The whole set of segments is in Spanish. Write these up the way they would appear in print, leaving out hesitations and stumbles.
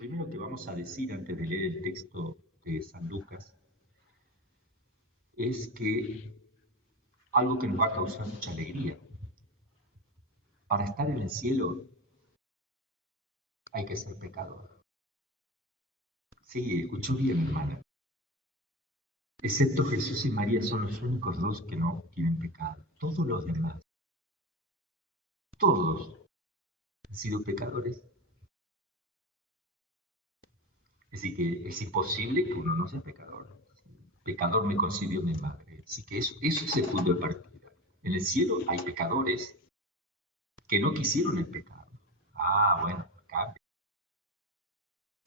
primero que vamos a decir antes de leer el texto de San Lucas es que algo que nos va a causar mucha alegría. Para estar en el cielo hay que ser pecador. Sí, escuchó bien, hermana. Excepto Jesús y María son los únicos dos que no tienen pecado. Todos los demás, todos han sido pecadores. Así que es imposible que uno no sea pecador. Pecador me concibió mi madre. Así que eso es el punto de partida. En el cielo hay pecadores que no quisieron el pecado. Bueno, cambia.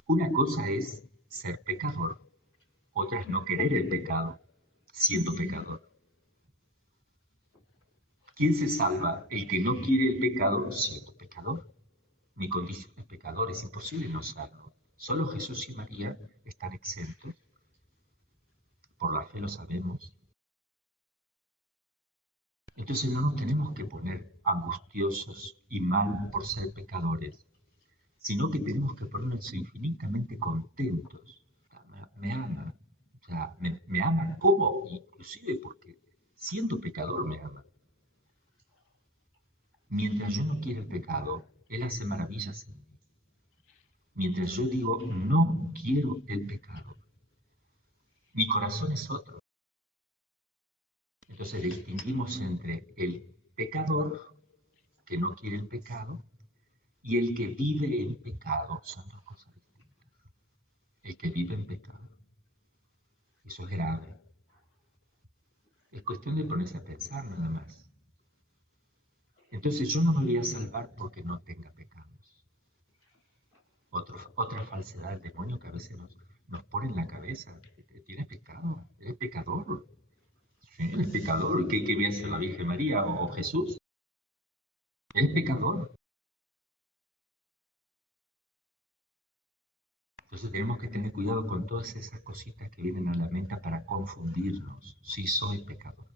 Una cosa es ser pecador, otra es no querer el pecado siendo pecador. ¿Quién se salva? El que no quiere el pecado siendo pecador. Mi condición es pecador, es imposible no serlo. Solo Jesús y María están exentos. Por la fe lo sabemos. Entonces no nos tenemos que poner angustiosos y mal por ser pecadores, sino que tenemos que ponernos infinitamente contentos. Me aman, o sea, me aman. ¿Cómo? Inclusive porque siendo pecador me aman. Mientras yo no quiero el pecado, Él hace maravillas en mí. Mientras yo digo, no quiero el pecado, mi corazón es otro. Entonces distinguimos entre el pecador, que no quiere el pecado, y el que vive en pecado. Son dos cosas distintas. El que vive en pecado. Eso es grave. Es cuestión de ponerse a pensar nada más. Entonces yo no me voy a salvar porque no tenga pecados. Otra falsedad del demonio que a veces nos pone en la cabeza. ¿Tienes pecado? ¿Eres pecador? Sí, eres pecador. ¿Qué viene a hacer la Virgen María o Jesús? ¿Eres pecador? Entonces tenemos que tener cuidado con todas esas cositas que vienen a la mente para confundirnos. Sí, soy pecador.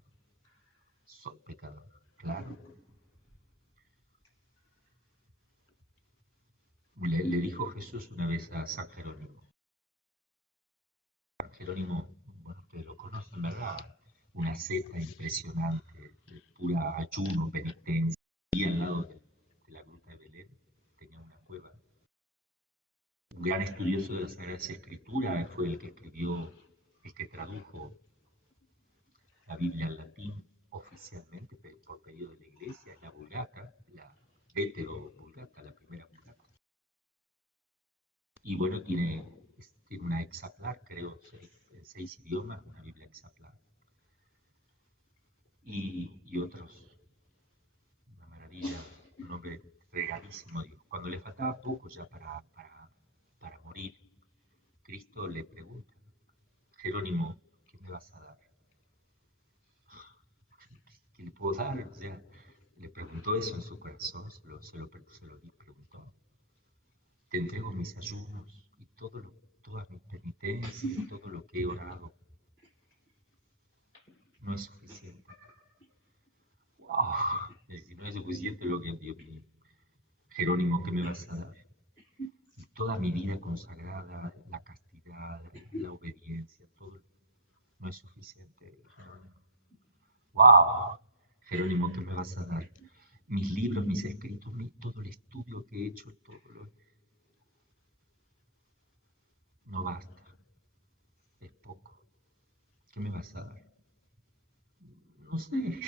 Soy pecador, claro. Le dijo Jesús una vez a San Jerónimo. San Jerónimo, bueno, ustedes lo conocen, ¿verdad? Una seta impresionante, de pura ayuno, penitencia. Y al lado de la gruta de Belén tenía una cueva. Un gran estudioso de las Sagradas Escrituras fue el que escribió, el que tradujo la Biblia al latín oficialmente por pedido de la Iglesia, la Vulgata, la Vétero-Vulgata, la primera Vulgata. Y bueno, tiene una exemplar, creo, en 6 idiomas, una Biblia exemplar. Y otros, una maravilla, un hombre regalísimo, digo. Cuando le faltaba poco ya para morir, Cristo le pregunta, Jerónimo, ¿qué me vas a dar? ¿Qué le puedo dar? O sea, le preguntó eso en su corazón, se lo preguntó. Te entrego mis ayunos y todas mis penitencias y todo lo que he orado. No es suficiente. ¡Wow! Si no es suficiente lo que Dios mío. Jerónimo, ¿qué me vas a dar? Y toda mi vida consagrada, la castidad, la obediencia, todo no es suficiente, Jerónimo. ¡Wow! Jerónimo, ¿qué me vas a dar? Mis libros, mis escritos, todo el estudio que he hecho, no basta, es poco. ¿Qué me vas a dar? No sé,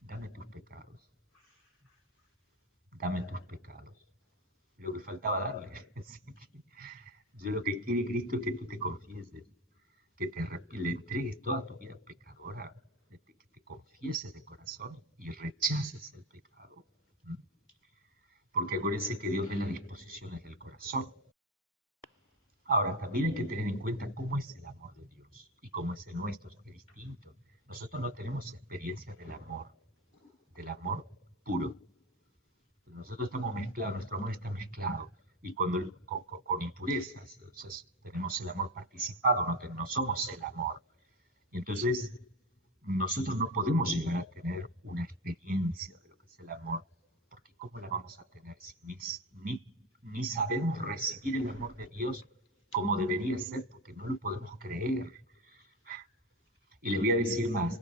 dame tus pecados, dame tus pecados. Lo que faltaba darle. Yo lo que quiere Cristo es que tú te confieses, que le entregues toda tu vida pecadora, que te confieses de corazón y rechaces el pecado. Porque acuérdense que Dios ve las disposiciones del corazón. Ahora, también hay que tener en cuenta cómo es el amor de Dios y cómo es el nuestro, es distinto. Nosotros no tenemos experiencia del amor puro. Nosotros estamos mezclados, nuestro amor está mezclado. Y cuando con impurezas, entonces tenemos el amor participado, no somos el amor. Y entonces nosotros no podemos llegar a tener una experiencia de lo que es el amor, porque ¿cómo la vamos a tener si ni sabemos recibir el amor de Dios como debería ser, porque no lo podemos creer. Y le voy a decir más,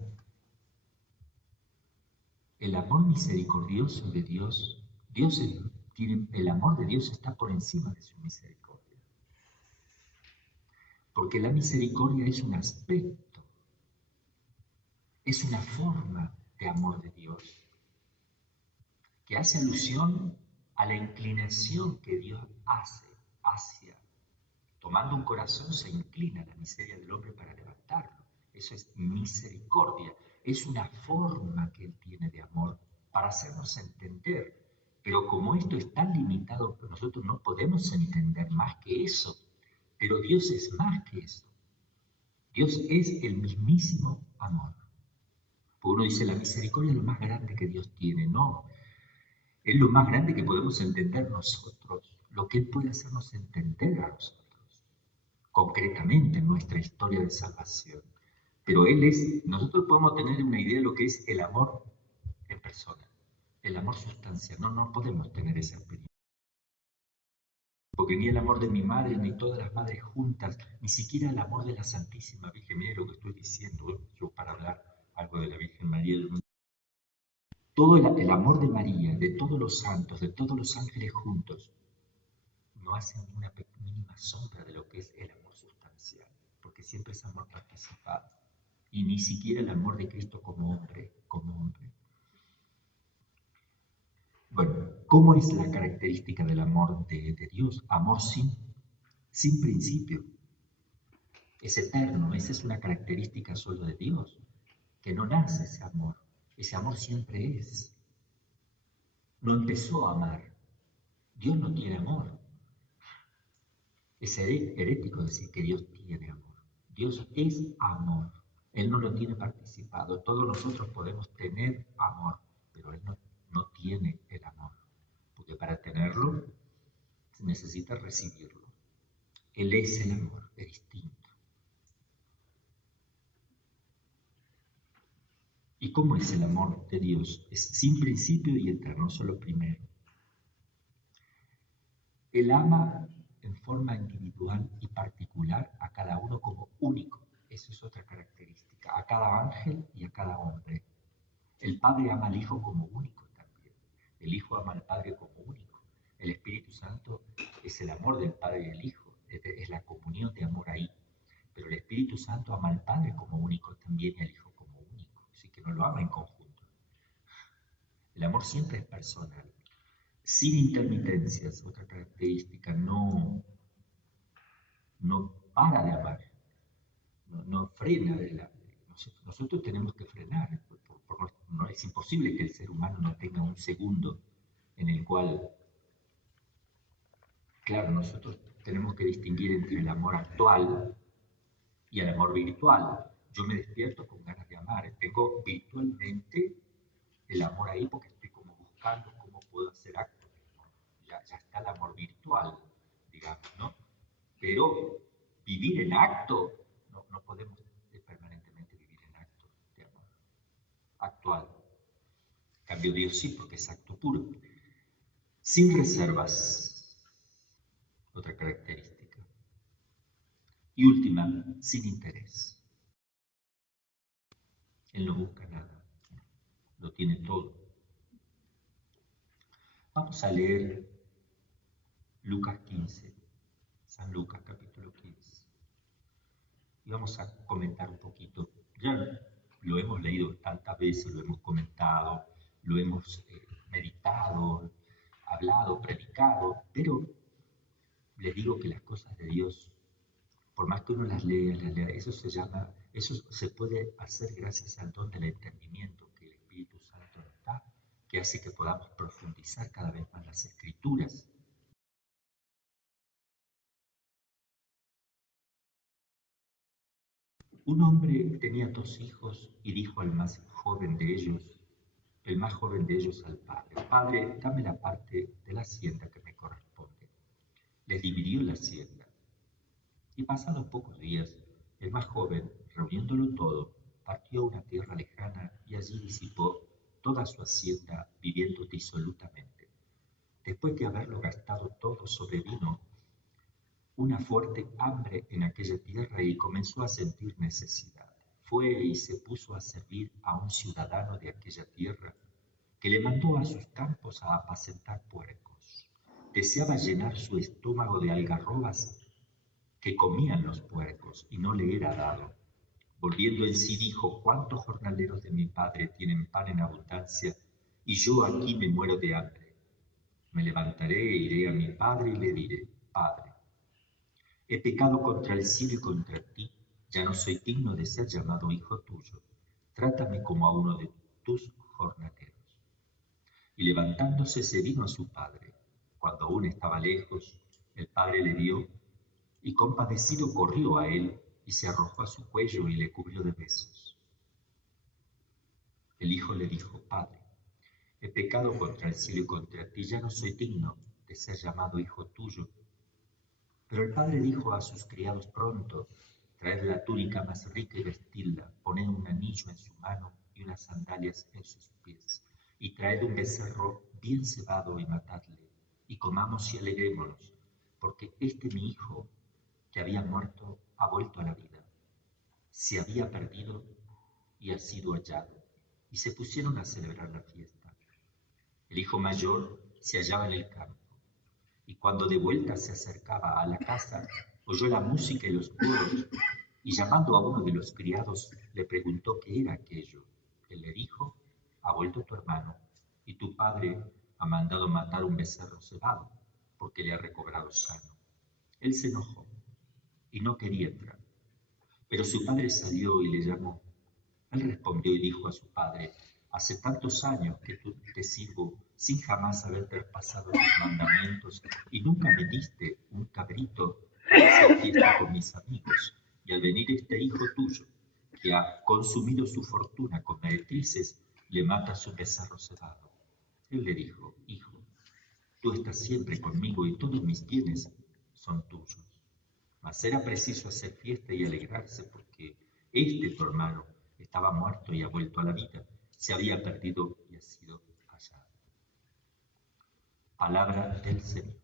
el amor misericordioso de Dios, el amor de Dios está por encima de su misericordia. Porque la misericordia es un aspecto, es una forma de amor de Dios, que hace alusión a la inclinación que Dios hace hacia. Tomando un corazón se inclina a la miseria del hombre para levantarlo. Eso es misericordia. Es una forma que Él tiene de amor para hacernos entender. Pero como esto es tan limitado, nosotros no podemos entender más que eso. Pero Dios es más que eso. Dios es el mismísimo amor. Porque uno dice, la misericordia es lo más grande que Dios tiene. No, es lo más grande que podemos entender nosotros. Lo que Él puede hacernos entender a nosotros concretamente en nuestra historia de salvación. Pero nosotros podemos tener una idea de lo que es el amor en persona, el amor sustancial. No podemos tener esa experiencia. Porque ni el amor de mi madre, ni todas las madres juntas, ni siquiera el amor de la Santísima Virgen, mire lo que estoy diciendo, yo para hablar algo de la Virgen María. Todo el amor de María, de todos los santos, de todos los ángeles juntos, no hace ni una mínima sombra de lo que es el amor sustancial, porque siempre es amor participado, y ni siquiera el amor de Cristo como hombre, Bueno, ¿cómo es la característica del amor de Dios? Amor sin principio. Es eterno, esa es una característica solo de Dios, que no nace ese amor siempre es. No empezó a amar, Dios no tiene amor. Es herético decir que Dios tiene amor. Dios es amor. Él no lo tiene participado. Todos nosotros podemos tener amor, pero Él no tiene el amor. Porque para tenerlo se necesita recibirlo. Él es el amor, es distinto. ¿Y cómo es el amor de Dios? Es sin principio y eterno, solo primero. Él ama en forma individual y particular a cada uno como único. Eso es otra característica. A cada ángel y a cada hombre. El Padre ama al Hijo como único también. El Hijo ama al Padre como único. El Espíritu Santo es el amor del Padre y del Hijo. Es la comunión de amor ahí. Pero el Espíritu Santo ama al Padre como único también y al Hijo como único. Así que no lo ama en conjunto. El amor siempre es personal. Sin intermitencias, otra característica, no para de amar, no frena. Nosotros tenemos que frenar, no es imposible que el ser humano no tenga un segundo en el cual, claro, nosotros tenemos que distinguir entre el amor actual y el amor virtual. Yo me despierto con ganas de amar, tengo virtualmente el amor ahí porque estoy como buscando cómo puedo hacer acto. Ya está el amor virtual, digamos, ¿no? Pero vivir en acto, no podemos permanentemente vivir en acto de amor actual. En cambio Dios sí, porque es acto puro. Sin reservas, otra característica. Y última, sin interés. Él no busca nada, lo tiene todo. Vamos a leer Lucas 15, San Lucas capítulo 15. Y vamos a comentar un poquito. Ya lo hemos leído tantas veces, lo hemos comentado, lo hemos meditado, hablado, predicado, pero les digo que las cosas de Dios, por más que uno las lea, eso se puede hacer gracias al don del entendimiento que el Espíritu Santo nos da, que hace que podamos profundizar cada vez más las Escrituras. Un hombre tenía 2 hijos y dijo al más joven de ellos, al padre: Padre, dame la parte de la hacienda que me corresponde. Les dividió la hacienda. Y pasados pocos días, el más joven, reuniéndolo todo, partió a una tierra lejana y allí disipó toda su hacienda, viviendo disolutamente. Después de haberlo gastado todo, sobrevino una fuerte hambre en aquella tierra y comenzó a sentir necesidad. Fue y se puso a servir a un ciudadano de aquella tierra que le mandó a sus campos a apacentar puercos. Deseaba llenar su estómago de algarrobas que comían los puercos y no le era dado. Volviendo en sí dijo: ¿cuántos jornaleros de mi padre tienen pan en abundancia y yo aquí me muero de hambre? Me levantaré e iré a mi padre y le diré: Padre, he pecado contra el cielo y contra ti, ya no soy digno de ser llamado hijo tuyo. Trátame como a uno de tus jornaleros. Y levantándose se vino a su padre. Cuando aún estaba lejos, el padre le vio y compadecido corrió a él y se arrojó a su cuello y le cubrió de besos. El hijo le dijo: Padre, he pecado contra el cielo y contra ti, ya no soy digno de ser llamado hijo tuyo. Pero el padre dijo a sus criados: pronto, traed la túnica más rica y vestidla, poned un anillo en su mano y unas sandalias en sus pies, y traed un becerro bien cebado y matadle, y comamos y alegrémonos, porque este mi hijo, que había muerto, ha vuelto a la vida. Se había perdido y ha sido hallado. Y se pusieron a celebrar la fiesta. El hijo mayor se hallaba en el campo, y cuando de vuelta se acercaba a la casa, oyó la música y los coros, y llamando a uno de los criados, le preguntó qué era aquello. Él le dijo: ha vuelto tu hermano, y tu padre ha mandado matar un becerro cebado, porque le ha recobrado sano. Él se enojó y no quería entrar. Pero su padre salió y le llamó. Él respondió y dijo a su padre: hace tantos años que te sirvo sin jamás haber traspasado tus mandamientos, y nunca me diste un cabrito para hacer fiesta con mis amigos. Y al venir este hijo tuyo, que ha consumido su fortuna con meretrices, le mata su becerro cebado. Él le dijo: hijo, tú estás siempre conmigo y todos mis bienes son tuyos. Mas era preciso hacer fiesta y alegrarse, porque tu hermano, estaba muerto y ha vuelto a la vida, se había perdido y ha sido hallado. Palabra del Señor.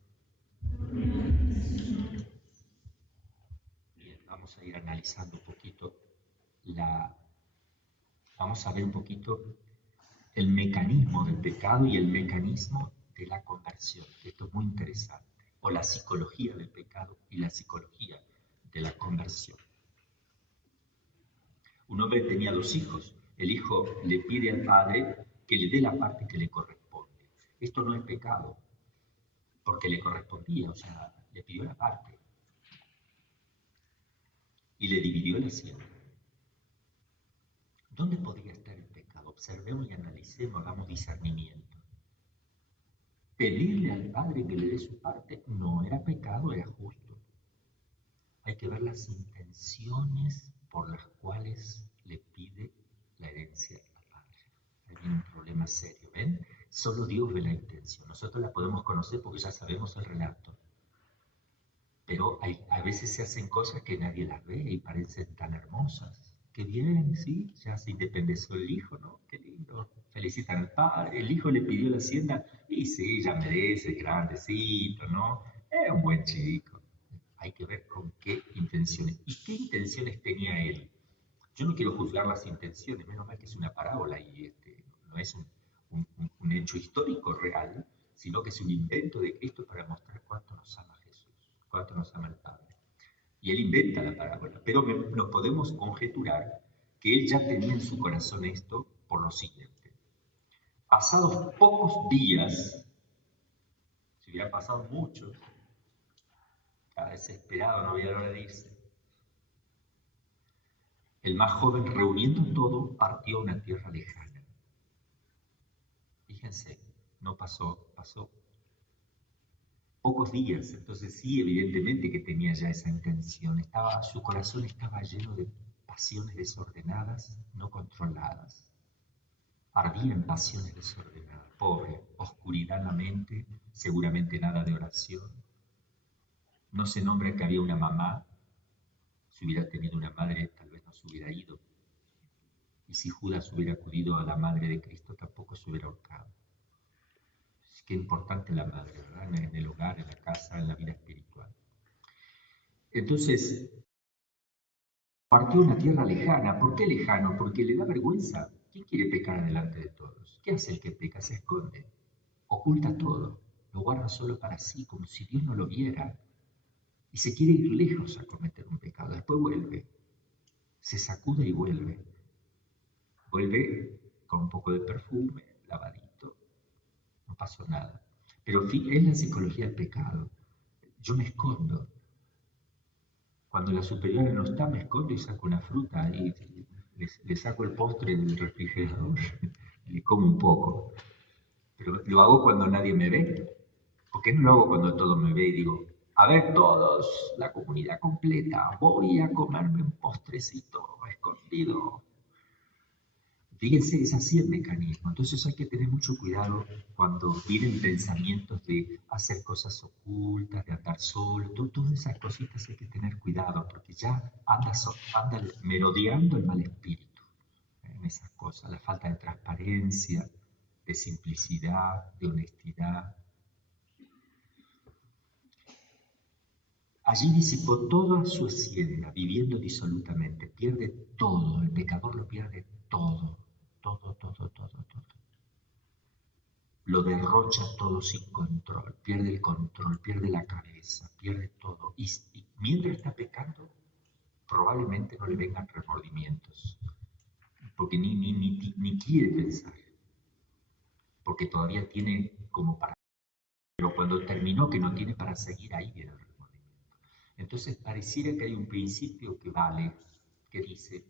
Bien, vamos a ir analizando un poquito vamos a ver un poquito el mecanismo del pecado y el mecanismo de la conversión. Esto es muy interesante. O la psicología del pecado y la psicología de la conversión. Un hombre tenía 2 hijos. El hijo le pide al padre que le dé la parte que le corresponde. Esto no es pecado, porque le correspondía, o sea, le pidió la parte. Y le dividió la hacienda. ¿Dónde podría estar el pecado? Observemos y analicemos, hagamos discernimiento. Pedirle al padre que le dé su parte no era pecado, era justo. Hay que ver las intenciones por las cuales le pide la herencia al padre. Ahí viene un problema serio, ¿ven? Solo Dios ve la intención. Nosotros la podemos conocer porque ya sabemos el relato. Pero a veces se hacen cosas que nadie las ve y parecen tan hermosas. Qué bien, sí, ya se independeció el hijo, ¿no? Qué lindo. Felicitan al padre. El hijo le pidió la hacienda y sí, ya merece, grandecito, ¿no? Era un buen chico. Hay que ver con qué intenciones. ¿Y qué intenciones tenía él? Yo no quiero juzgar las intenciones, menos mal que es una parábola y no es un hecho histórico real, sino que es un invento de Cristo para mostrar cuánto nos ama Jesús, cuánto nos ama el Padre. Y él inventa la parábola, pero nos podemos conjeturar que él ya tenía en su corazón esto por lo siguiente. Pasados pocos días, si hubieran pasado muchos, estaba desesperado, no había hora de irse. El más joven, reuniendo todo, partió a una tierra lejana. Fíjense, no pasó pocos días, entonces sí, evidentemente que tenía ya esa intención. Su corazón estaba lleno de pasiones desordenadas, no controladas. Ardía en pasiones desordenadas. Pobre, oscuridad en la mente, seguramente nada de oración. No se nombra que había una mamá. Si hubiera tenido una madre, tal vez no se hubiera ido. Y si Judas hubiera acudido a la madre de Cristo, tampoco se hubiera ahorcado. Qué importante la madre, ¿verdad? En el hogar, en la casa, en la vida espiritual. Entonces, partió a una tierra lejana. ¿Por qué lejano? Porque le da vergüenza. ¿Quién quiere pecar delante de todos? ¿Qué hace el que peca? Se esconde, oculta todo, lo guarda solo para sí, como si Dios no lo viera. Y se quiere ir lejos a cometer un pecado. Después vuelve, se sacude y vuelve. Vuelve con un poco de perfume, lavadito, no pasó nada. Pero es la psicología del pecado. Yo me escondo. Cuando la superiora no está, me escondo y saco una fruta y le saco el postre del refrigerador y le como un poco. Pero lo hago cuando nadie me ve. ¿Por qué no lo hago cuando todo me ve y digo, a ver todos, la comunidad completa, voy a comerme un postrecito escondido? Fíjense, es así el mecanismo. Entonces hay que tener mucho cuidado cuando vienen pensamientos de hacer cosas ocultas, de andar solo, todas esas cositas hay que tener cuidado porque ya anda merodeando el mal espíritu en esas cosas, la falta de transparencia, de simplicidad, de honestidad. Allí disipó toda su hacienda, viviendo disolutamente. Pierde todo, el pecador lo pierde todo, todo, todo, todo, todo. Lo derrocha todo sin control, pierde el control, pierde la cabeza, pierde todo. Y mientras está pecando, probablemente no le vengan remordimientos, porque ni quiere pensar, porque todavía tiene como para... Pero cuando terminó que no tiene para seguir, ahí viene el remordimiento. Entonces pareciera que hay un principio que vale, que dice,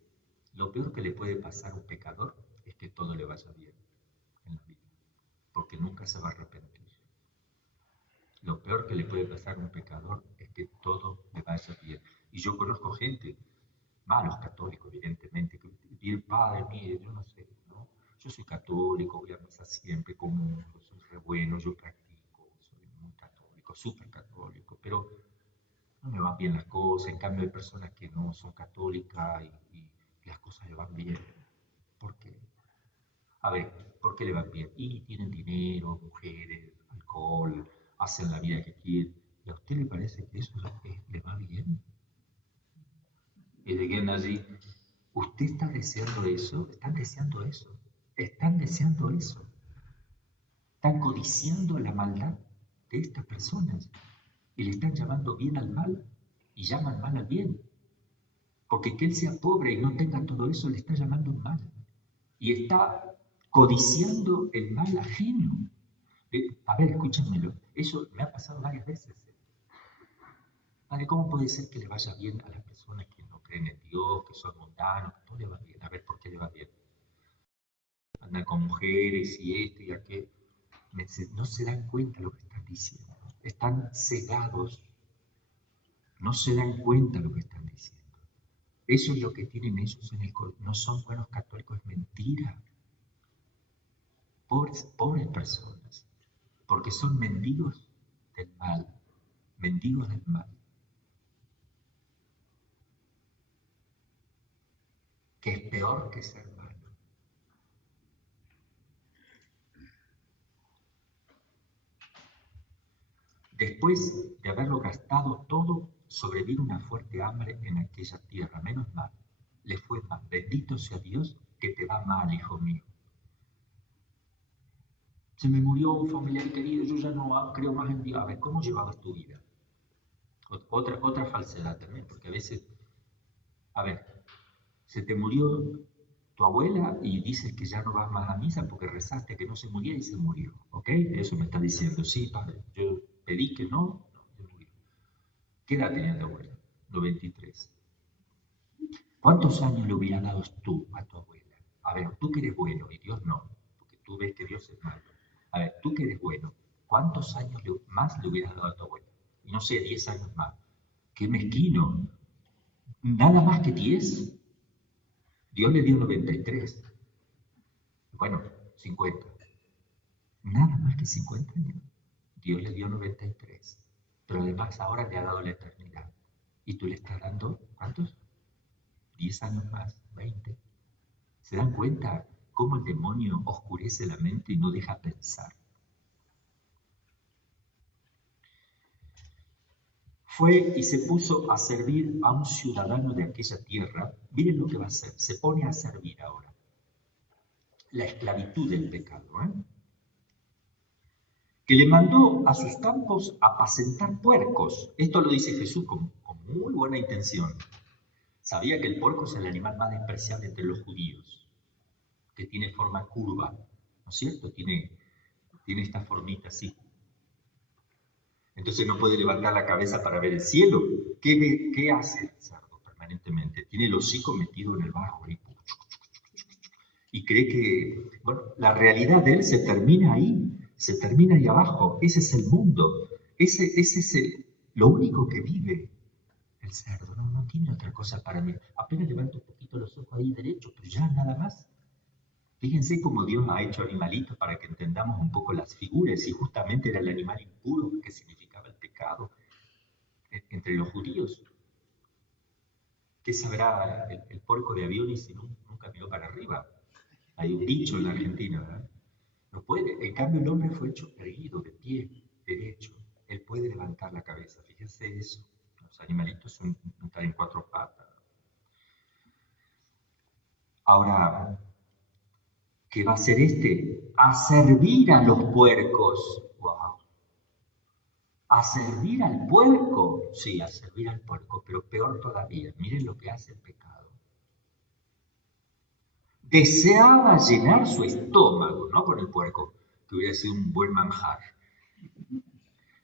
lo peor que le puede pasar a un pecador es que todo le vaya bien en la vida, porque nunca se va a arrepentir. Lo peor que le puede pasar a un pecador es que todo le vaya bien. Y yo conozco gente, malos católicos evidentemente, que dicen, padre, mire, yo no sé, ¿no? Yo soy católico, voy a misa siempre, comulgo, soy re bueno, yo practico, soy muy católico, súper católico, pero no me van bien las cosas. En cambio hay personas que no son católicas y las cosas le van bien. ¿Por qué? A ver, ¿por qué le van bien? Y tienen dinero, mujeres, alcohol, hacen la vida que quieren. ¿Y a usted le parece que eso le va bien? Y llegan allí, ¿usted está deseando eso? ¿Están deseando eso? ¿Están deseando eso? ¿Están codiciando la maldad de estas personas? Y le están llamando bien al mal y llaman mal al bien. Porque que él sea pobre y no tenga todo eso le está llamando mal. Y está codiciando el mal ajeno. A ver, escúchamelo. Eso me ha pasado varias veces. Vale, ¿cómo puede ser que le vaya bien a las personas que no creen en Dios, que son mundanos, que todo le va bien? A ver, ¿por qué le va bien? Andan con mujeres y esto y aquello. No se dan cuenta de lo que están diciendo. Están cegados. No se dan cuenta de lo que están diciendo. Eso es lo que tienen ellos en el corazón. No son buenos católicos, es mentira. Pobres personas. Porque son mendigos del mal. Mendigos del mal. Que es peor que ser malo. Después de haberlo gastado todo, sobrevino una fuerte hambre en aquella tierra. Menos mal, le fue mal. Bendito sea Dios que te va mal, hijo mío. Se me murió un familiar querido, yo ya no creo más en Dios. A ver, ¿cómo llevabas tu vida? Otra falsedad también, porque a veces, a ver, se te murió tu abuela y dices que ya no vas más a misa porque rezaste que no se muriera y se murió, ¿ok? Eso me está diciendo, sí, padre, yo pedí que no, se murió. ¿Qué edad tenía tu abuela? 93. ¿Cuántos años le hubieras dado tú a tu abuela? A ver, tú que eres bueno y Dios no, porque tú ves que Dios es malo. A ver, tú que eres bueno, ¿cuántos años más le hubieras dado a tu abuela? Y no sé, 10 años más. ¡Qué mezquino! Nada más que 10. Dios le dio 93. Bueno, 50. Nada más que 50 años. Dios le dio 93. Pero además ahora le ha dado la eternidad. Y tú le estás dando, ¿cuántos? 10 años más, 20. ¿Se dan cuenta cómo el demonio oscurece la mente y no deja pensar? fue y se puso a servir a un ciudadano de aquella tierra. Miren lo que va a hacer, se pone a servir ahora. La esclavitud del pecado, que le mandó a sus campos a apacentar puercos. Esto lo dice Jesús con muy buena intención. Sabía que el puerco es el animal más despreciable entre los judíos, que tiene forma curva, ¿no es cierto? Tiene esta formita así. Entonces no puede levantar la cabeza para ver el cielo. ¿Qué hace el cerdo permanentemente? Tiene el hocico metido en el barro y cree que, bueno, la realidad de él se termina ahí abajo. Ese es el mundo. Ese es lo único que vive el cerdo. No tiene otra cosa para mí. Apenas levanta un poquito los ojos ahí derechos, pero ya nada más. Fíjense cómo Dios ha hecho animalitos para que entendamos un poco las figuras, y justamente era el animal impuro que significaba el pecado entre los judíos. ¿Qué sabrá el porco de Aviones si nunca miró para arriba? Hay un dicho en la Argentina, ¿verdad? No puede. En cambio, el hombre fue hecho erguido, de pie, derecho. Él puede levantar la cabeza. Fíjense eso. Los animalitos están en cuatro patas. Ahora, ¿qué va a hacer este? A servir a los puercos. ¡Wow! ¿A servir al puerco? Sí, a servir al puerco, pero peor todavía. Miren lo que hace el pecado. Deseaba llenar su estómago, no con el puerco, que hubiera sido un buen manjar.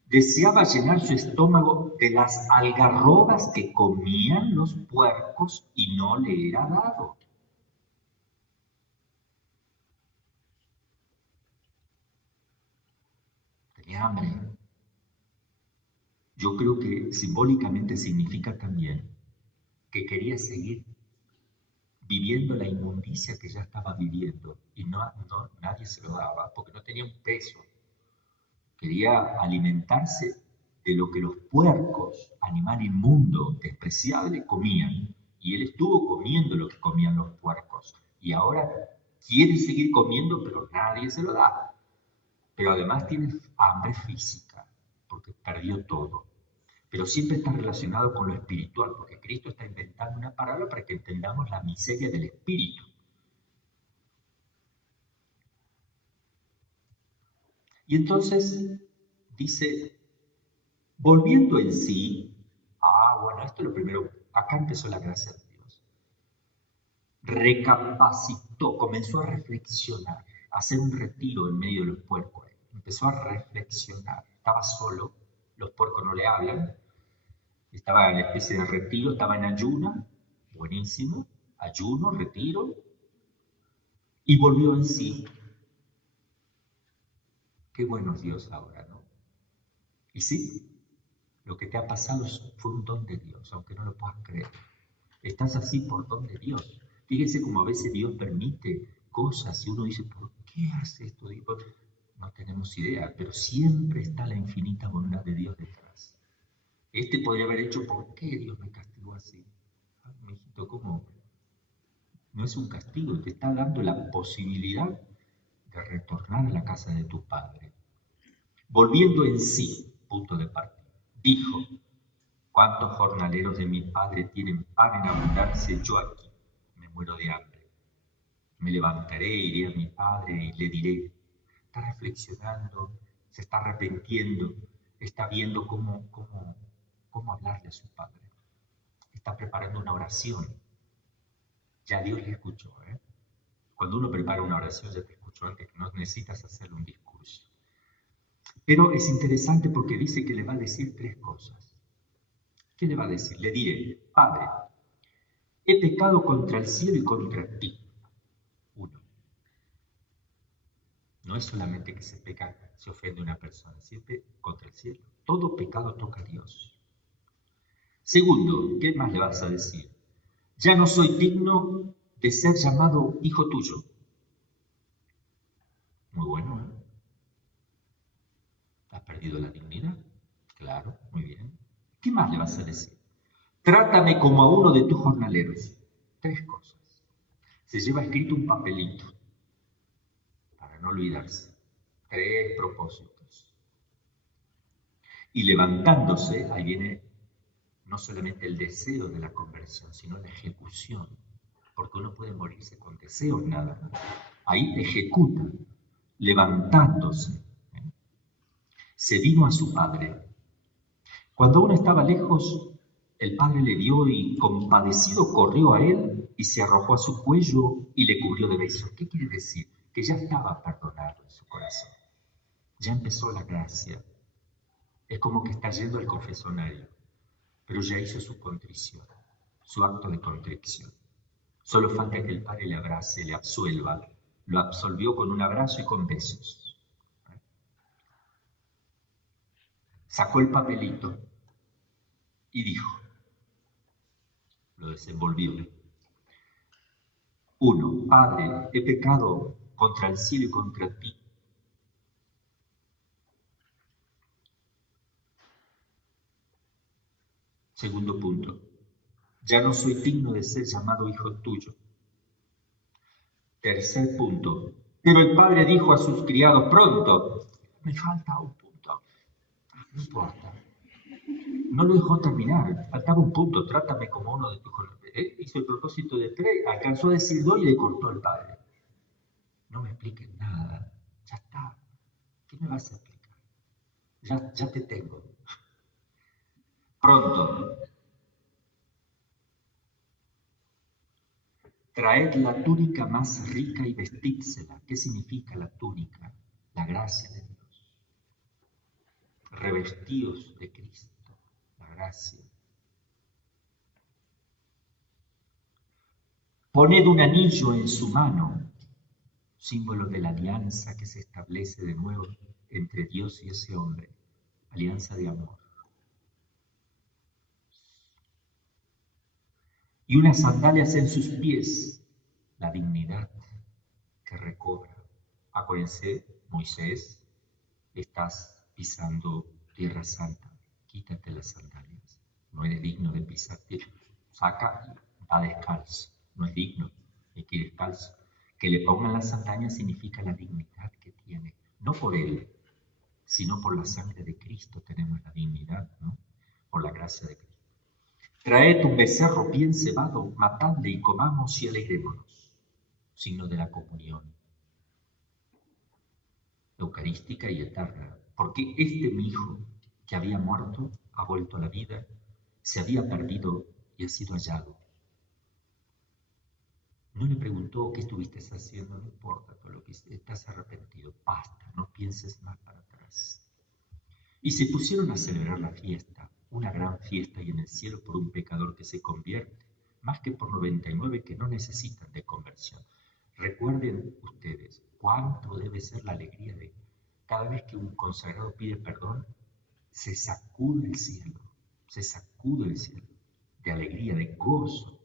Deseaba llenar su estómago de las algarrobas que comían los puercos y no le era dado. Tenía hambre. Yo creo que simbólicamente significa también que quería seguir viviendo la inmundicia que ya estaba viviendo y nadie se lo daba porque no tenía un peso. Quería alimentarse de lo que los puercos, animal inmundo, despreciable, comían. Y él estuvo comiendo lo que comían los puercos. Y ahora quiere seguir comiendo, pero nadie se lo da. Pero además tiene hambre física, porque perdió todo. Pero siempre está relacionado con lo espiritual, porque Cristo está inventando una palabra para que entendamos la miseria del espíritu. Y entonces dice, volviendo en sí, bueno, esto es lo primero, acá empezó la gracia de Dios. Recapacitó, comenzó a reflexionar, a hacer un retiro en medio de los puercos. Empezó a reflexionar, estaba solo, los puercos no le hablan, estaba en una especie de retiro, estaba en ayuna, buenísimo, ayuno, retiro, y volvió en sí. Qué bueno es Dios ahora, ¿no? Y sí, lo que te ha pasado fue un don de Dios, aunque no lo puedas creer. Estás así por don de Dios. Fíjese cómo a veces Dios permite cosas y uno dice, ¿por qué hace esto? No tenemos idea, pero siempre está la infinita bondad de Dios detrás. Este podría haber hecho, ¿por qué Dios me castigó así? Ay, mijito, ¿cómo? No es un castigo, te está dando la posibilidad de retornar a la casa de tu padre. Volviendo en sí, punto de partida, dijo, ¿cuántos jornaleros de mi padre tienen pan en abundancia? Yo aquí me muero de hambre. Me levantaré, iré a mi padre y le diré. Está reflexionando, se está arrepintiendo, está viendo cómo hablarle a su padre. Está preparando una oración. Ya Dios le escuchó. Cuando uno prepara una oración, ya te escuchó antes, que no necesitas hacerle un discurso. Pero es interesante porque dice que le va a decir tres cosas. ¿Qué le va a decir? Le diré, Padre, he pecado contra el cielo y contra ti. Uno. No es solamente que se peca, se ofende a una persona, siempre contra el cielo. Todo pecado toca a Dios. Segundo, ¿qué más le vas a decir? Ya no soy digno de ser llamado hijo tuyo. Muy bueno, ¿eh? ¿Has perdido la dignidad? Claro, muy bien. ¿Qué más le vas a decir? Trátame como a uno de tus jornaleros. Tres cosas. Se lleva escrito un papelito para no olvidarse. Tres propósitos. Y levantándose, ahí viene no solamente el deseo de la conversión, sino la ejecución, porque uno puede morirse con deseos nada más. Ahí ejecuta, levantándose. Se vino a su padre. Cuando uno estaba lejos, el padre le vio y compadecido corrió a él y se arrojó a su cuello y le cubrió de besos. ¿Qué quiere decir? Que ya estaba perdonado en su corazón. Ya empezó la gracia. Es como que está yendo al confesionario, pero ya hizo su contrición, su acto de contrición. Solo falta que el padre le abrace, le absuelva. Lo absolvió con un abrazo y con besos. Sacó el papelito y dijo, lo desenvolvió. 1. Padre, he pecado contra el cielo y contra ti. Segundo punto, ya no soy digno de ser llamado hijo tuyo. Tercer punto, pero el padre dijo a sus criados, pronto, me falta un punto. No importa. No lo dejó terminar, faltaba un punto, trátame como uno de tus hijos. Hizo el propósito de 3, alcanzó a decir 2 y le cortó el padre. No me expliques nada, ya está. ¿Qué me vas a explicar? Ya te tengo. Pronto. Traed la túnica más rica y vestídsela. ¿Qué significa la túnica? La gracia de Dios. Revestidos de Cristo, la gracia. Poned un anillo en su mano, símbolo de la alianza que se establece de nuevo entre Dios y ese hombre, alianza de amor. Y unas sandalias en sus pies, la dignidad que recobra. Acuérdense, Moisés, estás pisando tierra santa, quítate las sandalias, no eres digno de pisar tierra, saca y va descalzo, no es digno de que ir descalzo. Que le pongan las sandalias significa la dignidad que tiene, no por él, sino por la sangre de Cristo tenemos la dignidad, ¿no? Por la gracia de Cristo. Traed un becerro bien cebado, matadle y comamos y alegrémonos, signo de la comunión eucarística y eterna, porque este mi hijo que había muerto ha vuelto a la vida, se había perdido y ha sido hallado. No le preguntó qué estuviste haciendo, no importa todo lo que estás arrepentido, basta, no pienses más para atrás. Y se pusieron a celebrar la fiesta, una gran fiesta y en el cielo por un pecador que se convierte, más que por 99 que no necesitan de conversión. Recuerden ustedes cuánto debe ser la alegría de cada vez que un consagrado pide perdón, se sacude el cielo de alegría, de gozo,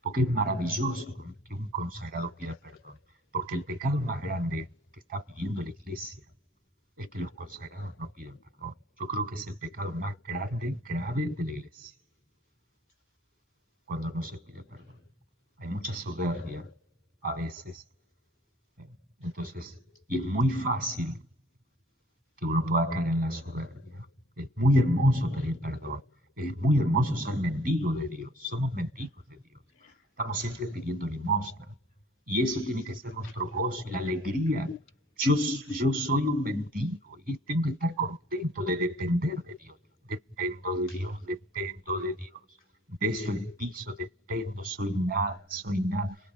porque es maravilloso que un consagrado pida perdón, porque el pecado más grande que está viviendo la iglesia es que los consagrados no piden perdón. Yo creo que es el pecado más grande, grave de la iglesia, cuando no se pide perdón. Hay mucha soberbia a veces, entonces, y es muy fácil que uno pueda caer en la soberbia. Es muy hermoso pedir perdón, es muy hermoso ser mendigo de Dios, somos mendigos de Dios, estamos siempre pidiendo limosna, y eso tiene que ser nuestro gozo y la alegría. Yo soy un mendigo y tengo que estar contento de depender de Dios. Dependo de Dios, dependo de Dios. Beso el piso, dependo, soy nada.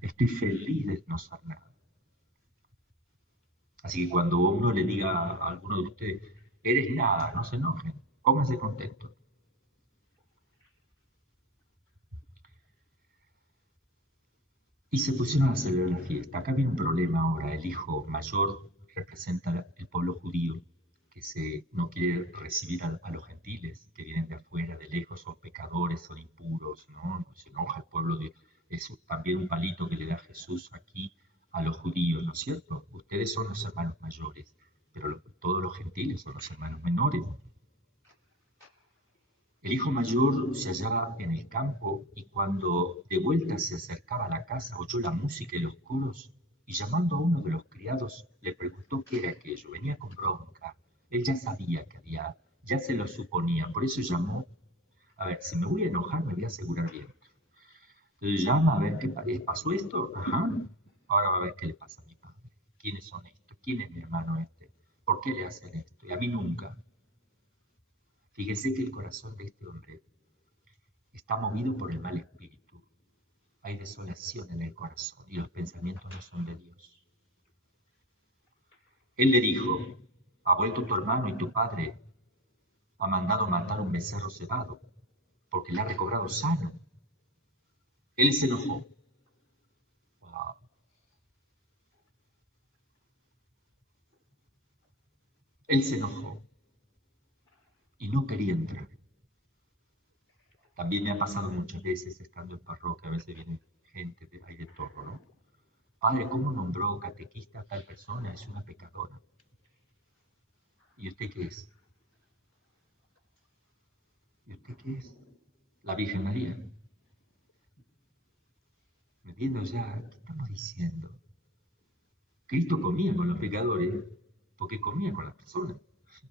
Estoy feliz de no ser nada. Así que cuando uno le diga a alguno de ustedes, eres nada, no se enojen, pónganse contentos. Y se pusieron a celebrar la fiesta. Acá viene un problema ahora. El hijo mayor representa el pueblo judío, que no quiere recibir a los gentiles que vienen de afuera, de lejos, son pecadores, son impuros, ¿no? Se enoja el pueblo de... Es también un palito que le da Jesús aquí a los judíos, ¿no es cierto? Ustedes son los hermanos mayores, pero todos los gentiles son los hermanos menores. El hijo mayor se hallaba en el campo y cuando de vuelta se acercaba a la casa oyó la música y los coros y llamando a uno de los criados le preguntó qué era aquello. Venía con bronca. Él ya sabía que había, ya se lo suponía, por eso llamó. A ver, si me voy a enojar, me voy a asegurar bien. Entonces llama a ver qué pasó esto. Ajá. Ahora va a ver qué le pasa a mi padre. ¿Quiénes son estos? ¿Quién es mi hermano este? ¿Por qué le hacen esto? Y a mí nunca. Fíjese que el corazón de este hombre está movido por el mal espíritu. Hay desolación en el corazón y los pensamientos no son de Dios. Él le dijo, ha vuelto tu hermano y tu padre ha mandado matar un becerro cebado porque le ha recobrado sano. Él se enojó. Wow. Él se enojó y no quería entrar. También me ha pasado muchas veces estando en parroquia, a veces viene gente de ahí de todo, ¿no? Padre, ¿cómo nombró catequista a tal persona? Es una pecadora. ¿Y usted qué es? ¿Y usted qué es? La Virgen María. ¿Me entiendo ya? ¿Qué estamos diciendo? Cristo comía con los pecadores porque comía con las personas.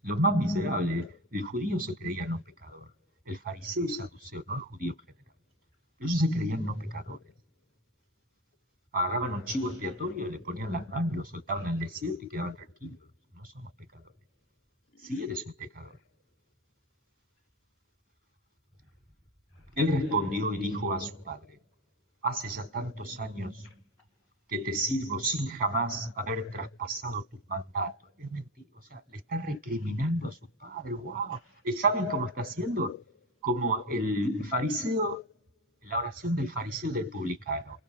Los más miserables, el judío se creía no pecador. El fariseo y saduceo, no el judío en general. Ellos se creían no pecadores. Agarraban un chivo expiatorio, le ponían las manos, lo soltaban al desierto y quedaban tranquilos. No somos pecadores. Sí eres un pecador. Él respondió y dijo a su padre, hace ya tantos años que te sirvo sin jamás haber traspasado tus mandatos. Es mentira, o sea, le está recriminando a su padre, wow. ¿Saben cómo está haciendo? Como el fariseo, la oración del fariseo del publicano.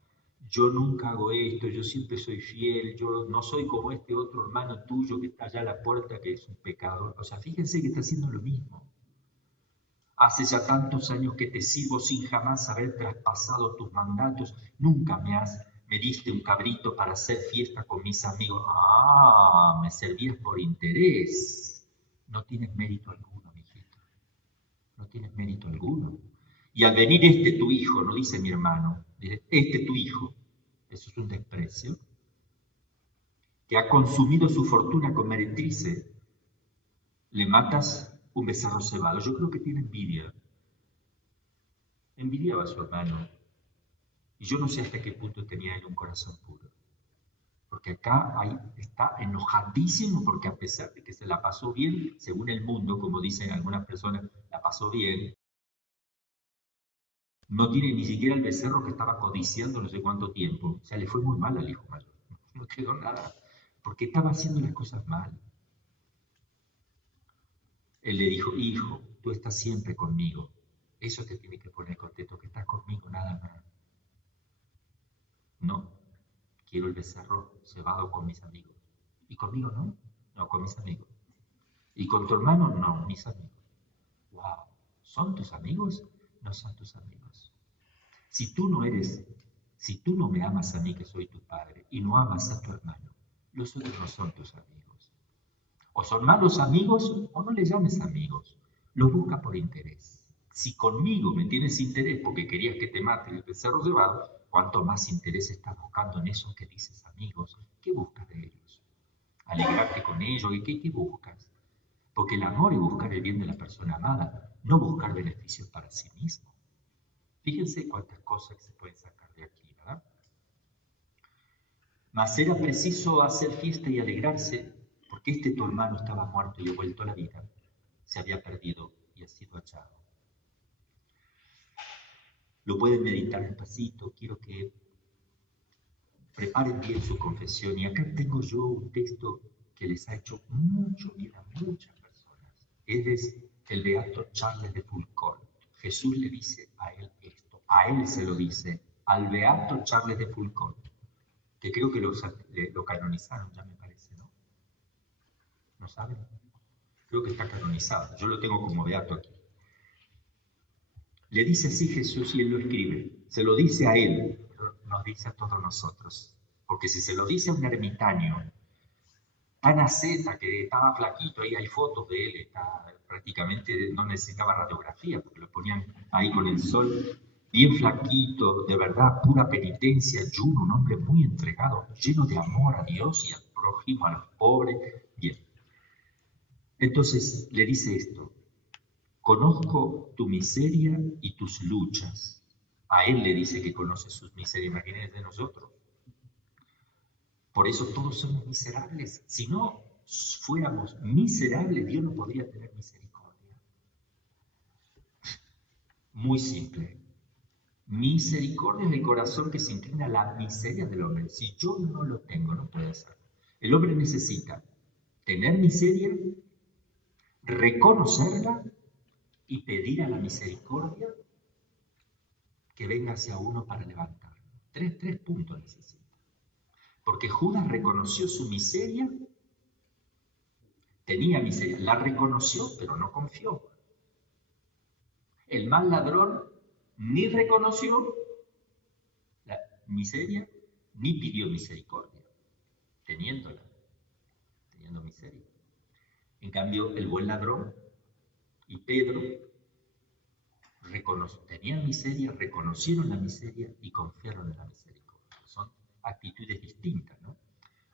Yo nunca hago esto, yo siempre soy fiel, yo no soy como este otro hermano tuyo que está allá a la puerta que es un pecador. O sea, fíjense que está haciendo lo mismo. Hace ya tantos años que te sirvo sin jamás haber traspasado tus mandatos. Nunca me diste un cabrito para hacer fiesta con mis amigos. Ah, me servías por interés. No tienes mérito alguno, mijito. No tienes mérito alguno. Y al venir este tu hijo, no dice mi hermano, dice este tu hijo, eso es un desprecio, que ha consumido su fortuna con meretrices, le matas un becerro cebado. Yo creo que tiene envidia. Envidiaba a su hermano. Y yo no sé hasta qué punto tenía él un corazón puro. Porque acá está enojadísimo porque a pesar de que se la pasó bien, según el mundo, como dicen algunas personas, la pasó bien, no tiene ni siquiera el becerro que estaba codiciando no sé cuánto tiempo. O sea, le fue muy mal al hijo mayor. No quedó nada. Porque estaba haciendo las cosas mal. Él le dijo, hijo, tú estás siempre conmigo. Eso te tiene que poner contento, que estás conmigo nada más. No, quiero el becerro cebado con mis amigos. ¿Y conmigo no? No, con mis amigos. ¿Y con tu hermano? No, mis amigos. Wow, ¿son tus amigos? No son tus amigos. Si tú no me amas a mí que soy tu padre y no amas a tu hermano, los otros no son tus amigos. O son malos amigos o no les llames amigos. Los busca por interés. Si conmigo me tienes interés porque querías que te mate el becerro cebado, ¿cuánto más interés estás buscando en esos que dices amigos? ¿Qué buscas de ellos? ¿Alegrarte con ellos? ¿Y qué buscas? Porque el amor es buscar el bien de la persona amada, no buscar beneficios para sí mismo. Fíjense cuántas cosas se pueden sacar de aquí, ¿verdad? Mas era preciso hacer fiesta y alegrarse, porque este tu hermano estaba muerto y ha vuelto a la vida, se había perdido y ha sido hallado. Lo pueden meditar despacito, quiero que preparen bien su confesión. Y acá tengo yo un texto que les ha hecho mucho bien a muchas personas. Es el beato Charles de Foucault. Jesús le dice a él esto, a él se lo dice, al beato Charles de Foucault, que creo que lo canonizaron ya me parece, ¿no? ¿No saben? Creo que está canonizado, yo lo tengo como beato aquí. Le dice así Jesús y él lo escribe, se lo dice a él, pero nos dice a todos nosotros, porque si se lo dice a un ermitaño, tan asceta que estaba flaquito, ahí hay fotos de él, prácticamente no necesitaba radiografía, porque lo ponían ahí con el sol, bien flaquito, de verdad, pura penitencia, ayuno, un hombre muy entregado, lleno de amor a Dios y al prójimo, a los pobres, bien. Entonces le dice esto, Conozco tu miseria y tus luchas. A él le dice que conoce sus miserias, imagínense de nosotros. Por eso todos somos miserables. Si no fuéramos miserables, Dios no podría tener misericordia. Muy simple. Misericordia es el corazón que se inclina a la miseria del hombre. Si yo no lo tengo, no puede ser. El hombre necesita tener miseria, reconocerla y pedir a la misericordia que venga hacia uno para levantarlo. Tres puntos necesita. Porque Judas reconoció su miseria, tenía miseria, la reconoció, pero no confió. El mal ladrón ni reconoció la miseria, ni pidió misericordia, teniendo miseria. En cambio, el buen ladrón y Pedro tenían miseria, reconocieron la miseria y confiaron en la misericordia. Son actitudes distintas, ¿no?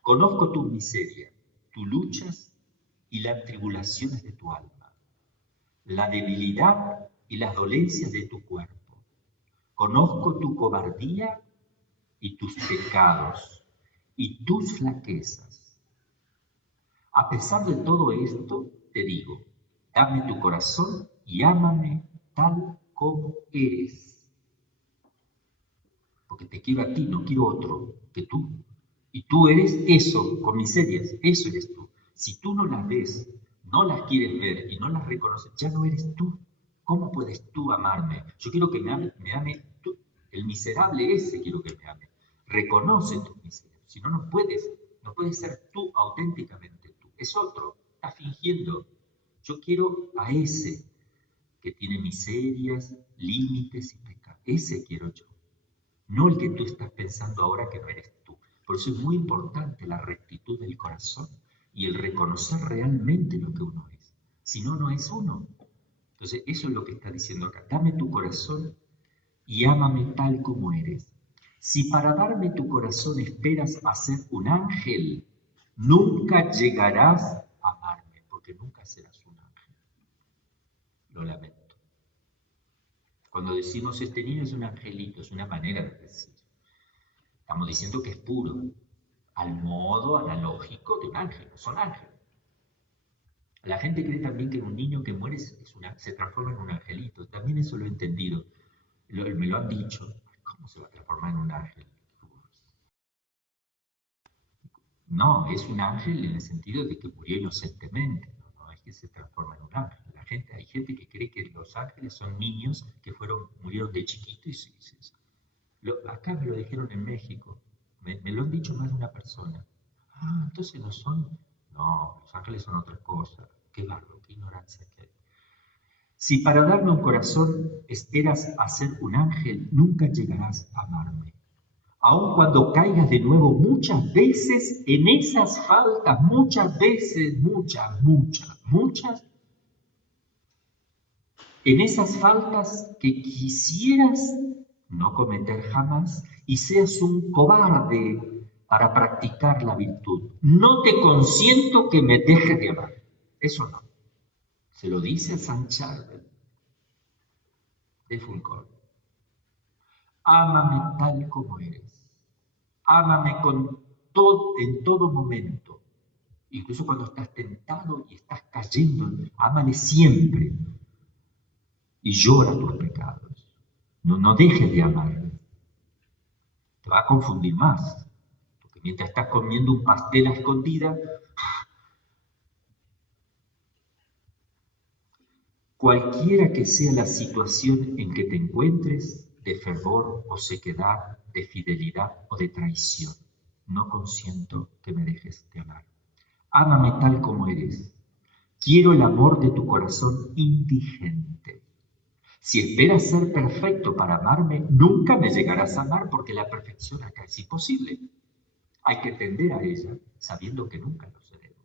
Conozco tu miseria, tus luchas y las tribulaciones de tu alma, la debilidad y las dolencias de tu cuerpo. Conozco tu cobardía y tus pecados y tus flaquezas. A pesar de todo esto, te digo, dame tu corazón y ámame tal como eres. Porque te quiero a ti, no quiero otro que tú. Y tú eres eso, con miserias, eso eres tú. Si tú no las ves, no las quieres ver y no las reconoces, ya no eres tú. ¿Cómo puedes tú amarme? Yo quiero que me ame tú, el miserable ese quiero que me ame. Reconoce tus miserias. Si no, no puedes ser tú auténticamente tú. Es otro, está fingiendo. Yo quiero a ese que tiene miserias, límites y pecados. Ese quiero yo. No el que tú estás pensando ahora que no eres tú. Por eso es muy importante la rectitud del corazón y el reconocer realmente lo que uno es. Si no, no es uno. Entonces, eso es lo que está diciendo acá. Dame tu corazón y ámame tal como eres. Si para darme tu corazón esperas a ser un ángel, nunca llegarás a amarme, porque nunca serás un ángel. Lo lamento. Cuando decimos este niño es un angelito, es una manera de decir. Estamos diciendo que es puro, al modo analógico de un ángel, son ángeles. La gente cree también que un niño que muere se transforma en un angelito. También eso lo he entendido. Me lo han dicho. ¿Cómo se va a transformar en un ángel? No, es un ángel en el sentido de que murió inocentemente. No es que se transforma en un ángel. Hay gente que cree que los ángeles son niños que murieron de chiquitos acá me lo dijeron en México. Me lo han dicho más de una persona. Ah, entonces no son. No, los ángeles son otra cosa. Qué barro, qué ignorancia que hay. Si para darme un corazón esperas a ser un ángel, nunca llegarás a amarme. Aun cuando caigas de nuevo muchas veces en esas faltas, muchas veces, muchas, en esas faltas que quisieras no cometer jamás y seas un cobarde para practicar la virtud. No te consiento que me dejes de amar. Eso no. Se lo dice a San Charbel de Foucault. Ámame tal como eres. Ámame en todo momento. Incluso cuando estás tentado y estás cayendo, ámale siempre. Y llora tus pecados. No dejes de amar. Te va a confundir más. Porque mientras estás comiendo un pastel a escondida, cualquiera que sea la situación en que te encuentres, de fervor o sequedad, de fidelidad o de traición, no consiento que me dejes de amar. Ámame tal como eres. Quiero el amor de tu corazón indigente. Si esperas ser perfecto para amarme, nunca me llegarás a amar porque la perfección acá es imposible. Hay que tender a ella sabiendo que nunca lo seremos.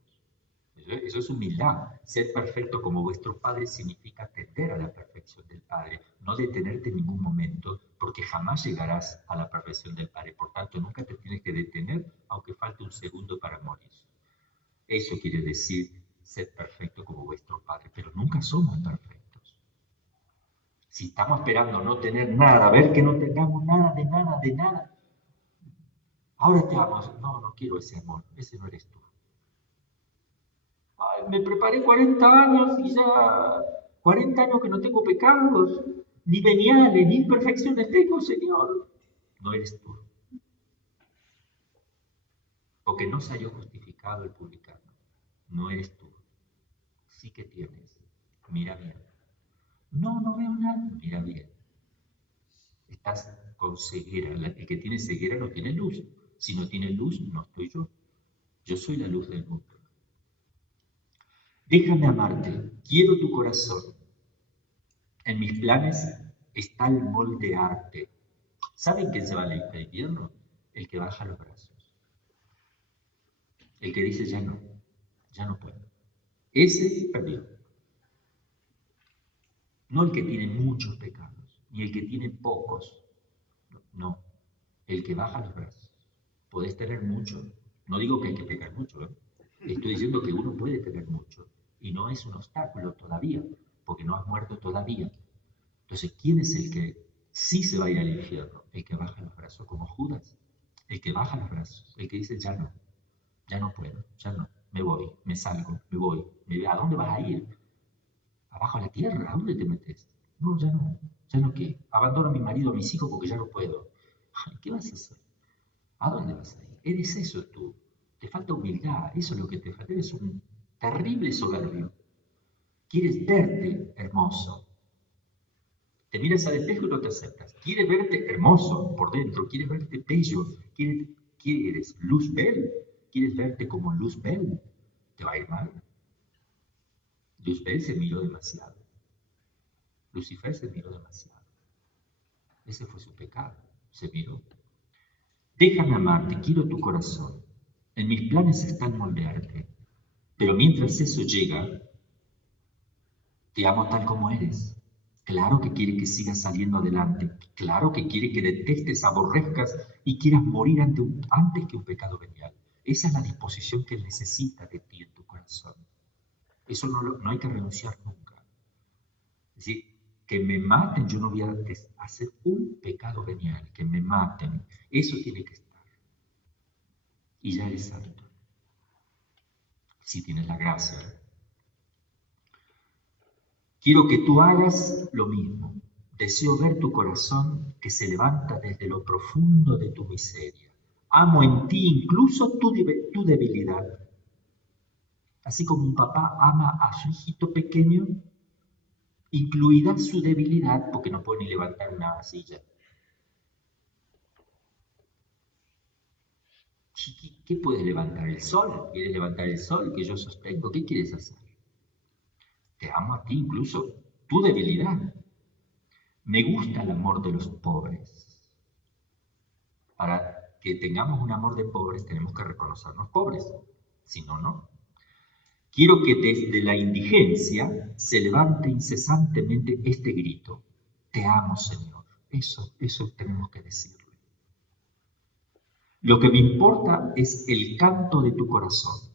Eso es humildad. Ser perfecto como vuestro Padre significa tender a la perfección del Padre, no detenerte en ningún momento, porque jamás llegarás a la perfección del Padre. Por tanto, nunca te tienes que detener, aunque falte un segundo para morir. Eso quiere decir ser perfecto como vuestro Padre, pero nunca somos perfectos. Si estamos esperando no tener nada, ver que no tengamos nada, de nada, de nada, ahora te amo. No, no quiero ese amor, ese no eres tú. Ay, me preparé 40 años y ya 40 años que no tengo pecados, ni veniales, ni imperfecciones tengo, Señor. No eres tú. Porque no salió justificado el publicano. No eres tú. Sí que tienes. Mira bien. No, no veo nada. Mira bien. Estás con ceguera. El que tiene ceguera no tiene luz. Si no tiene luz, no estoy yo. Yo soy la luz del mundo. Déjame amarte. Quiero tu corazón. En mis planes está el moldearte. ¿Saben quién se va al infierno? El que baja los brazos. El que dice ya no puedo. Ese perdió. No el que tiene muchos pecados, ni el que tiene pocos. No, el que baja los brazos. Podés tener mucho. No digo que hay que pecar mucho, ¿eh? Estoy diciendo que uno puede tener mucho. Y no es un obstáculo todavía, porque no has muerto todavía. Entonces, ¿quién es el que sí se va a ir al infierno? El que baja los brazos, como Judas. El que baja los brazos, el que dice ya no puedo, ya no, me voy, me salgo, me voy. ¿A dónde vas a ir? Abajo a la tierra, ¿a dónde te metes? No, ya no qué. Abandono a mi marido, a mis hijos porque ya no puedo. Ay, ¿qué vas a hacer? ¿A dónde vas a ir? Eres eso tú. Te falta humildad, eso es lo que te falta. Eres un terrible soberbio. Quieres verte hermoso. Te miras al espejo y no te aceptas. Quieres verte hermoso por dentro, quieres verte bello, quieres Luzbel, quieres verte como Luzbel. Te va a ir mal. Luzbel se miró demasiado. Lucifer se miró demasiado. Ese fue su pecado. Se miró. Déjame amarte, quiero tu corazón. En mis planes está el moldearte. Pero mientras eso llega, te amo tal como eres. Claro que quiere que sigas saliendo adelante. Claro que quiere que detestes, aborrezcas y quieras morir antes que un pecado venial. Esa es la disposición que Él necesita de ti en tu corazón. Eso no hay que renunciar nunca. Es decir, que me maten, yo no voy a hacer un pecado venial. Que me maten, eso tiene que estar. Y ya eres santo. Si tienes la gracia. Quiero que tú hagas lo mismo. Deseo ver tu corazón que se levanta desde lo profundo de tu miseria. Amo en ti incluso tu debilidad. Así como un papá ama a su hijito pequeño, incluida su debilidad, porque no puede ni levantar una silla. ¿Qué puedes levantar? ¿El sol? ¿Quieres levantar el sol que yo sostengo? ¿Qué quieres hacer? Te amo a ti incluso tu debilidad. Me gusta el amor de los pobres. Para que tengamos un amor de pobres tenemos que reconocernos pobres. Si no, no. Quiero que desde la indigencia se levante incesantemente este grito. Te amo, Señor. Eso tenemos que decirle. Lo que me importa es el canto de tu corazón.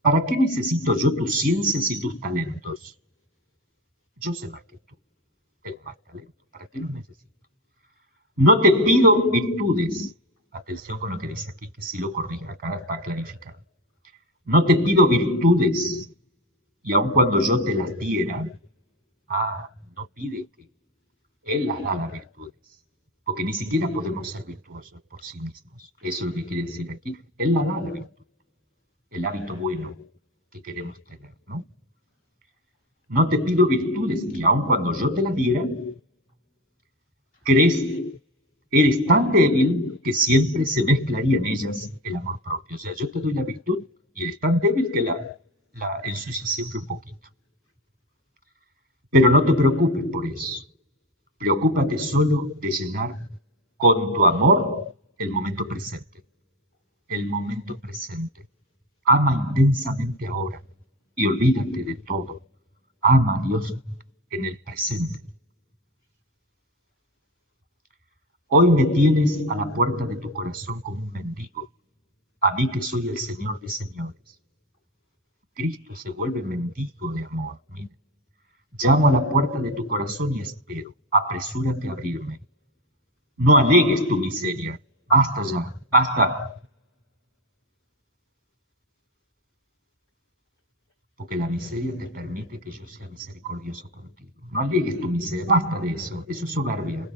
¿Para qué necesito yo tus ciencias y tus talentos? Yo sé más que tú. Tengo más talento. ¿Para qué los necesito? No te pido virtudes. Atención con lo que dice aquí, que sí lo corrija acá para clarificar. No te pido virtudes, y aun cuando yo te las diera, no pide que Él las da las virtudes, porque ni siquiera podemos ser virtuosos por sí mismos. Eso es lo que quiere decir aquí. Él la da la virtud, el hábito bueno que queremos tener, ¿no? No te pido virtudes, y aun cuando yo te las diera, eres tan débil que siempre se mezclaría en ellas el amor propio. O sea, yo te doy la virtud y eres tan débil que la ensucias siempre un poquito. Pero no te preocupes por eso. Preocúpate solo de llenar con tu amor el momento presente. El momento presente. Ama intensamente ahora y olvídate de todo. Ama a Dios en el presente. Hoy me tienes a la puerta de tu corazón como un mendigo, a mí que soy el Señor de señores. Cristo se vuelve mendigo de amor, mira. Llamo a la puerta de tu corazón y espero. apresúrate a abrirme. No alegues tu miseria. Basta ya, basta. Porque la miseria te permite que yo sea misericordioso contigo. No alegues tu miseria, basta de eso. Eso es soberbia.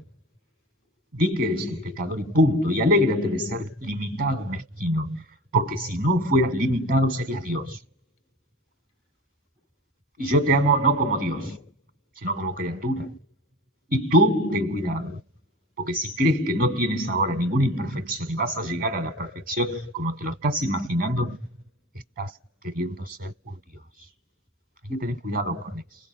Di que eres un pecador y punto. Y alégrate de ser limitado y mezquino. Porque si no fueras limitado, serías Dios. Y yo te amo no como Dios, sino como criatura. Y tú ten cuidado. Porque si crees que no tienes ahora ninguna imperfección y vas a llegar a la perfección como te lo estás imaginando, estás queriendo ser un Dios. Hay que tener cuidado con eso.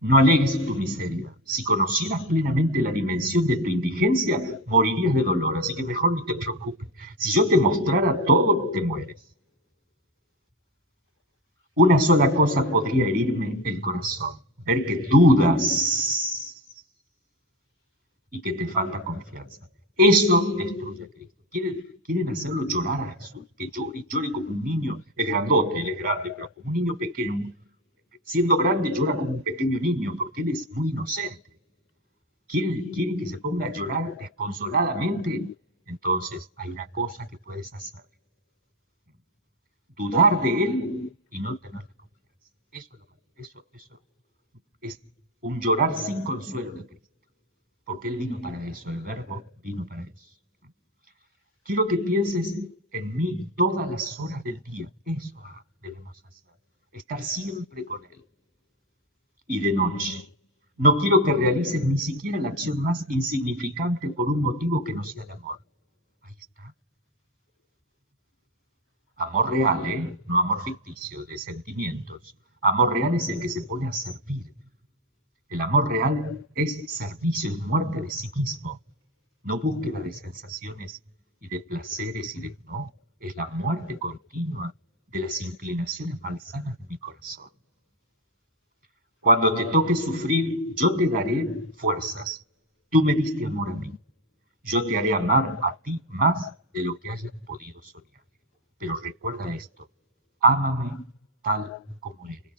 No alegues tu miseria. Si conocieras plenamente la dimensión de tu indigencia, morirías de dolor. Así que mejor ni te preocupes. Si yo te mostrara todo, te mueres. Una sola cosa podría herirme el corazón. Ver que dudas y que te falta confianza. Eso destruye a Cristo. ¿Quieren hacerlo llorar a Jesús? Que llore y llore como un niño. Es grandote, él es grande, pero como un niño pequeño. Siendo grande llora como un pequeño niño porque él es muy inocente. ¿Quieren que se ponga a llorar desconsoladamente? Entonces hay una cosa que puedes hacer. Dudar de él y no tenerle confianza. Eso es un llorar sin consuelo de Cristo. Porque Él vino para eso, el Verbo vino para eso. Quiero que pienses en mí todas las horas del día. Eso debemos hacer. Estar siempre con Él. Y de noche. No quiero que realices ni siquiera la acción más insignificante por un motivo que no sea el amor. Ahí está. Amor real, ¿eh? No amor ficticio, de sentimientos. Amor real es el que se pone a servir. El amor real es servicio, es muerte de sí mismo. No búsqueda de sensaciones y de placeres y de... No, es la muerte continua de las inclinaciones malsanas de mi corazón. Cuando te toque sufrir, yo te daré fuerzas. Tú me diste amor a mí. Yo te haré amar a ti más de lo que hayas podido soñar. Pero recuerda esto, ámame tal como eres.